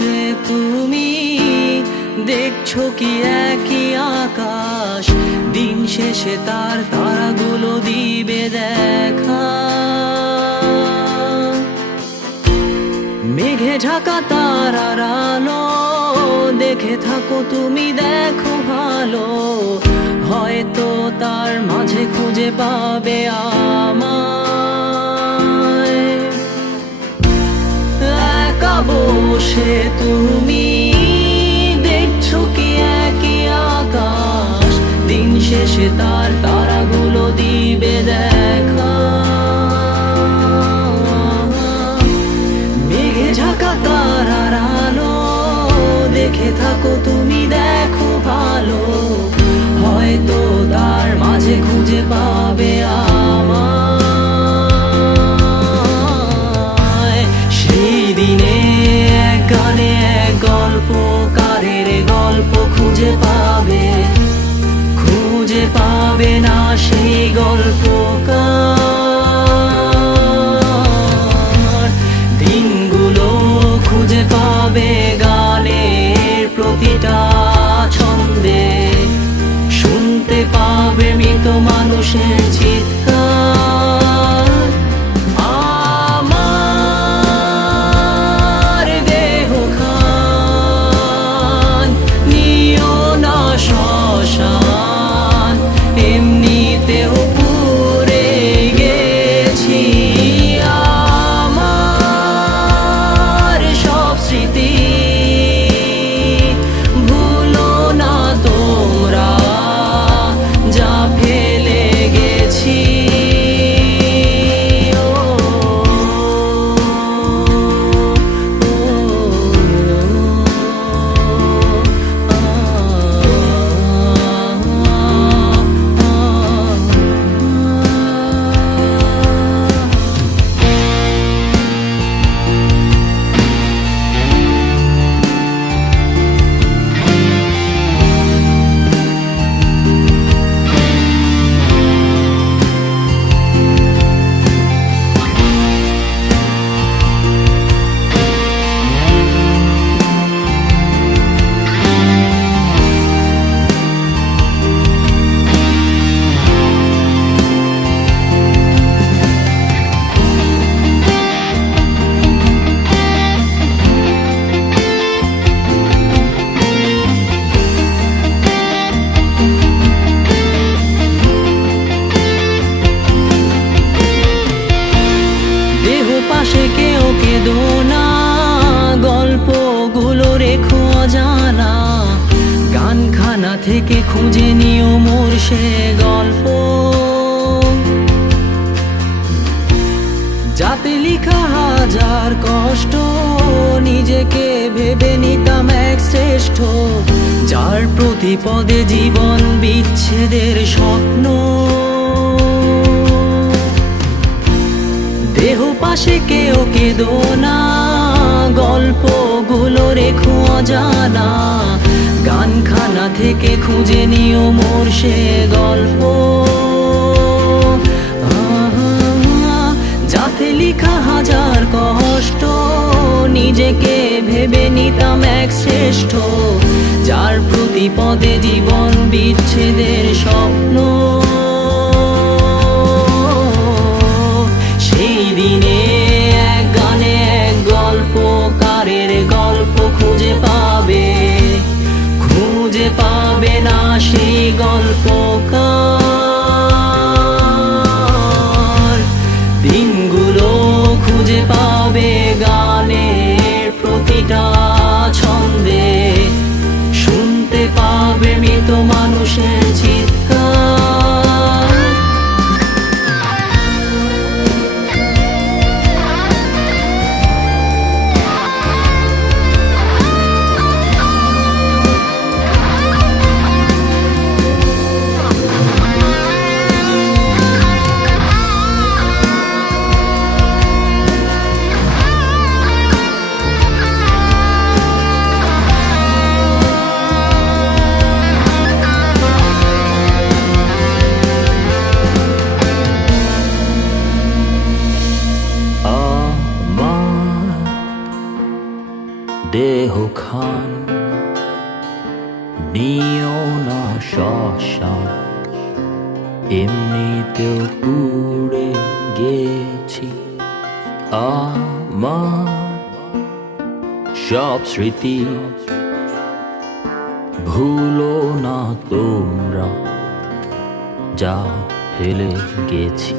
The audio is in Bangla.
বসে তুমি দেখছো কি একই আকাশ, দিন শেষে তার তারাগুলো দিবে দেখা। মেঘে ঢাকা তারার আলো দেখে থাকো তুমি, দেখো ভালো, হয়তো তার মাঝে খুঁজে পাবে আমায়। একা বসে তুমি দেখছো কি একই আকাশ, দিন শেষে তার তারাগুলো দিবে দেখা। মেঘে ঢাকা তারার আলো দেখে থাকো তুমি, দেখো ভালো, হয়তো তার মাঝে খুঁজে পাবে আমায়। সেই দিনে এক গানে এক গল্পকারের গল্প খুঁজে পাবে, খুঁজে পাবে না সেই গল্পকার। দিনগুলো খুঁজে পাবে গানের প্রতিটা ছন্দে, শুনতে পাবে মৃত মানুষের চিৎকার। আমার দেহ খান নিও না শ্মশান, এমনিতেও পুড়ে গেছি। আমার সব স্মৃতি ভুলো না তোমরা, যা ফেলে গেছি। পাশে কেউ কেঁদো না, গল্পগুলো রেখো অজানা, গানখানা থেকে খুঁজে নিও মোর সে গল্প, যাতে লিখা হাজার কষ্ট, নিজেকে ভেবে নিতাম এক শ্রেষ্ঠ, যার প্রতি পদে জীবন বিচ্ছেদের স্বপ্ন। দেহ পাশে কেউ কেঁদো না, গল্পগুলো রেখো অজানা, গানখানা থেকে খুঁজে নিও মোর সে গল্প, যাতে লিখা হাজার কষ্ট, নিজেকে ভেবে নিতাম এক শ্রেষ্ঠ, যার প্রতি পদে জীবন বিচ্ছেদের স্বপ্ন। সেই দিনে এক গানে এক গল্পকারের গল্প খুঁজে পাবে, খুঁজে পাবে না সেই গল্পকার। দিনগুলো খুঁজে পাবে গানের প্রতিটা ছন্দে, শুনতে পাবে মৃত মানুষের চিৎকার। পাষাণ এমনিতেও পুড়ে গেছি। আমার সব স্মৃতি ভুলো না তোমরা, যা ফেলে গেছি।